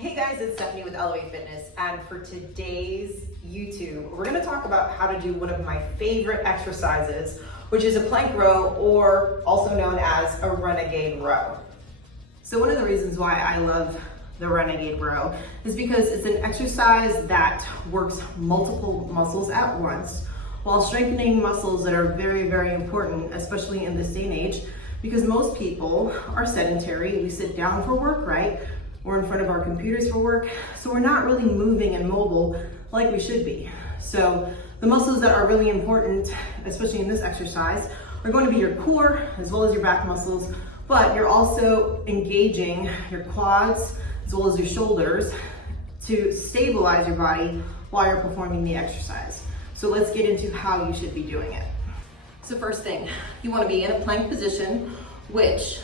Hey guys, it's Stephany with Elevate Fitness, and for today's YouTube, we're gonna talk about how to do one of my favorite exercises, which is a plank row, or also known as a Renegade Row. So one of the reasons why I love the Renegade Row is because it's an exercise that works multiple muscles at once while strengthening muscles that are very, very important, especially in this day and age, because most people are sedentary. We sit down for work, right? We're in front of our computers for work, so we're not really moving and mobile like we should be. So the muscles that are really important, especially in this exercise, are going to be your core as well as your back muscles, but you're also engaging your quads as well as your shoulders to stabilize your body while you're performing the exercise. So let's get into how you should be doing it. So first thing, you want to be in a plank position, which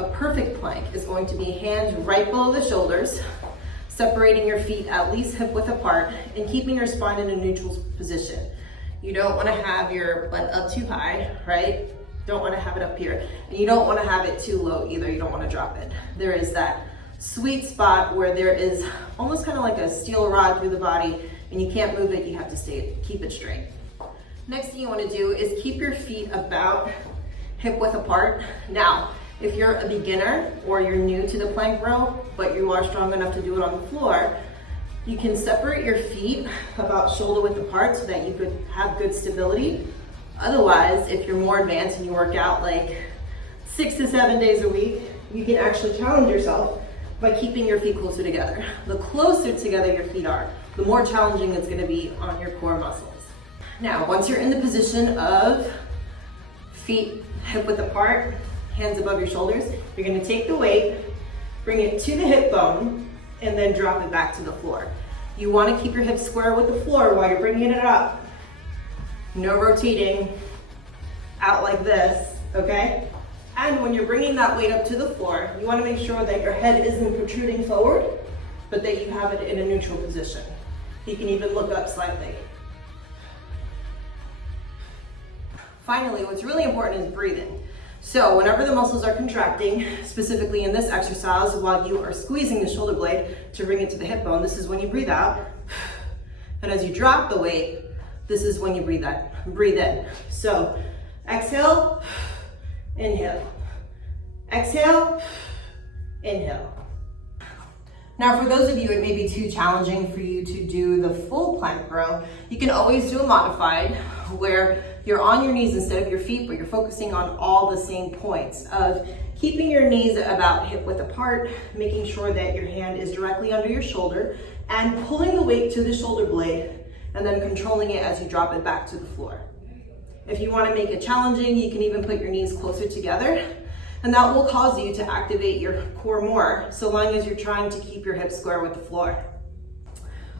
a perfect plank is going to be hands right below the shoulders, separating your feet at least hip width apart and keeping your spine in a neutral position. You don't want to have your butt up too high, right? Don't want to have it up here. And you don't want to have it too low either. You don't want to drop it. There is that sweet spot where there is almost kind of like a steel rod through the body and you can't move it. You have to keep it straight. Next thing you want to do is keep your feet about hip width apart. Now, if you're a beginner or you're new to the plank row, but you are strong enough to do it on the floor, you can separate your feet about shoulder width apart so that you could have good stability. Otherwise, if you're more advanced and you work out like 6 to 7 days a week, you can actually challenge yourself by keeping your feet closer together. The closer together your feet are, the more challenging it's going to be on your core muscles. Now, once you're in the position of feet hip width apart, hands above your shoulders, you're going to take the weight, bring it to the hip bone, and then drop it back to the floor. You want to keep your hips square with the floor while you're bringing it up. No rotating out like this, okay? And when you're bringing that weight up to the floor, you want to make sure that your head isn't protruding forward, but that you have it in a neutral position. You can even look up slightly. Finally, what's really important is breathing. So whenever the muscles are contracting, specifically in this exercise, while you are squeezing the shoulder blade to bring it to the hip bone, this is when you breathe out. And as you drop the weight, this is when you breathe in. So exhale, inhale. Exhale, inhale. Now for those of you it may be too challenging for you to do the full plank row, you can always do a modified where you're on your knees instead of your feet, but you're focusing on all the same points of keeping your knees about hip width apart, making sure that your hand is directly under your shoulder, and pulling the weight to the shoulder blade, and then controlling it as you drop it back to the floor. If you want to make it challenging, you can even put your knees closer together, and that will cause you to activate your core more, so long as you're trying to keep your hips square with the floor.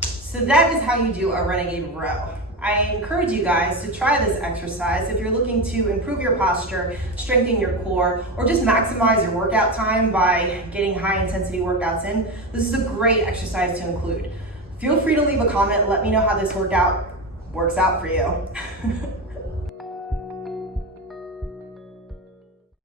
So that is how you do a Renegade Row. I encourage you guys to try this exercise if you're looking to improve your posture, strengthen your core, or just maximize your workout time by getting high intensity workouts in. This is a great exercise to include. Feel free to leave a comment and let me know how this workout works out for you.